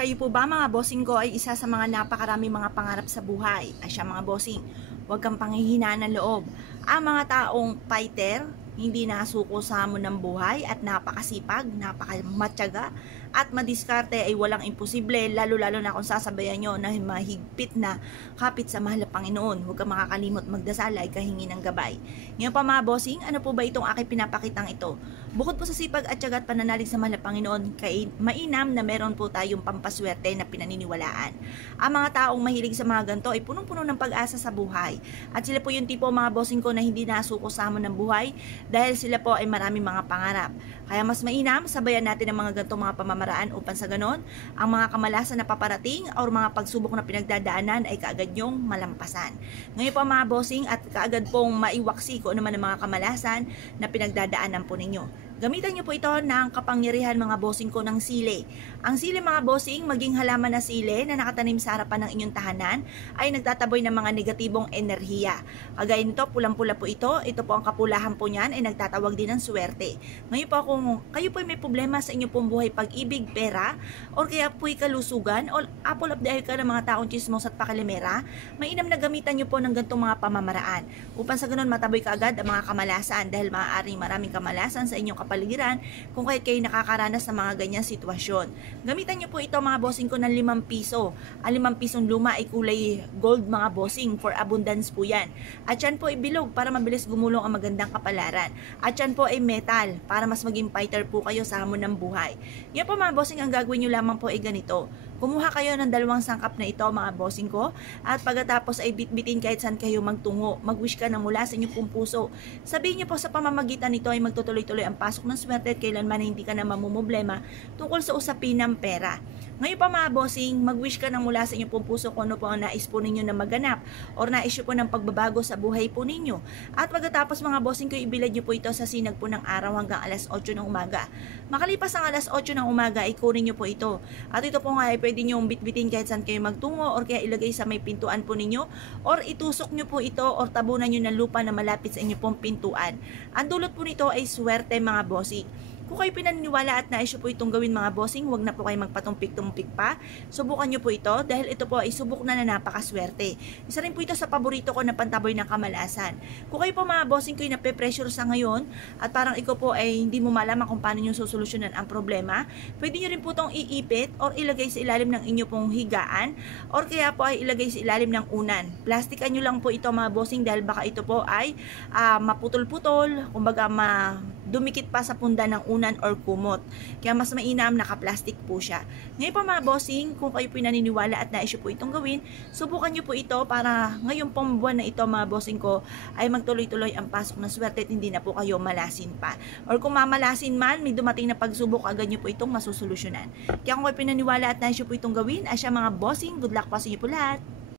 Kayo po ba mga bossing ko ay isa sa mga napakarami mga pangarap sa buhay? Asya mga bossing, huwag kang panghihinaan ng loob. Ang mga taong fighter, hindi nasuko sa hamon ng buhay at napakasipag, napakamatyaga at madiskarte ay walang imposible, lalo-lalo na kung sasabayan nyo na mahigpit na kapit sa mahal na Panginoon. Huwag kang makakalimot magdasal ay kahingi ng gabay. Ngayon pa mga bossing, ano po ba itong aking pinapakitang ito? Bukod po sa sipag at tiyaga at pananalig sa mahal na Panginoon, mainam na meron po tayong pampaswerte na pinaniniwalaan. Ang mga taong mahilig sa mga ganito ay punong-puno ng pag-asa sa buhay. At sila po yung tipo mga bossing ko na hindi nasuko sa hamon ng buhay dahil sila po ay maraming mga pangarap. Kaya mas mainam, sabayan natin ang mga ganito mga pamamaraan upang sa ganon, ang mga kamalasan na paparating o mga pagsubok na pinagdadaanan ay kaagad nyong malampasan. Ngayon po mga bossing at kaagad pong maiwaksi kung ano man ang mga kamalasan na pinagdadaanan po ninyo. Gamitan nyo po ito ng kapangyarihan mga bossing ko ng sili. Ang sili mga bossing, maging halaman na sili na nakatanim sa harapan ng inyong tahanan ay nagtataboy ng mga negatibong enerhiya. Kagaya nito, pulang-pula po ito. Ito po ang kapulahan po niyan ay nagtatawag din ng swerte. Ngayon po kung kayo po may problema sa inyong pong buhay, pag-ibig, pera, o kaya po'y kalusugan, o apple of the eye ka ng mga taong chismos at pakalimera, mainam na gamitan nyo po ng ganitong mga pamamaraan. Upang sa ganun mataboy ka agad ang mga kamalasan dahil maaaring maraming kamalasan sa inyong kapaligiran kung kayo nakakaranas ng mga ganyang sitwasyon. Gamitan nyo po ito mga bossing ko ng 5 piso. Ang 5 pisong luma ay kulay gold mga bossing, for abundance po yan. At yan po ay bilog para mabilis gumulong ang magandang kapalaran. At yan po ay metal para mas maging fighter po kayo sa hamon ng buhay. Yan po mga bossing, ang gagawin nyo lamang po ay ganito. Kumuha kayo ng 2 sangkap na ito mga bossing ko at pagkatapos ay bitbitin kahit saan kayo magtungo. Mag-wish ka na mula sa inyong pong puso. Sabihin niyo po sa pamamagitan nito ay magtutuloy-tuloy ang pasok ng swerte at kailanman hindi ka na mamumblema tungkol sa usapin ng pera. Ngayon pa mga bossing, mag-wish ka na mula sa inyong pong puso kung ano po ang nais po ninyo na maganap or nais po ng pagbabago sa buhay po ninyo. At pagkatapos mga bossing ko, ibilad niyo po ito sa sinag po ng araw hanggang alas 8 ng umaga. Makalipas ang alas 8 ng umaga, ay kunin niyo po ito. At ito po nga ay pwede nyo bitbitin kahit saan kayo magtungo or kaya ilagay sa may pintuan po ninyo or itusok nyo po ito or tabunan nyo ng lupa na malapit sa inyo pong pintuan. Ang dulot po nito ay swerte mga bossing. Kung kayo pinaniniwala at nais po itong gawin mga bossing, huwag na po kayo magpatumpik-tumpik pa. Subukan nyo po ito dahil ito po ay subok na napakaswerte. Isa rin po ito sa paborito ko na pantaboy ng kamalasan. Kung kayo po mga bossing ko yung nape-pressure sa ngayon at parang ikaw po ay hindi mo malaman kung paano nyo susolusyonan ang problema, pwede nyo rin po itong iipit or ilagay sa ilalim ng inyo pong higaan or kaya po ay ilagay sa ilalim ng unan. Plastikan nyo lang po ito mga bossing dahil baka ito po ay maputol-putol, kumbaga dumikit pa sa punda ng unan or kumot. Kaya mas mainam naka-plastic po siya. Ngayon pa mga bossing, kung kayo po naniniwala at nais po itong gawin, subukan nyo po ito para ngayon pong buwan na ito mga bossing ko ay magtuloy-tuloy ang pasok ng swerte at hindi na po kayo malasin pa. Or kung mamalasin man, may dumating na pagsubok, agad nyo po itong masusolusyonan. Kaya kung kayo pinaniwala at nais po itong gawin, asya mga bossing, good luck po sa inyo po lahat.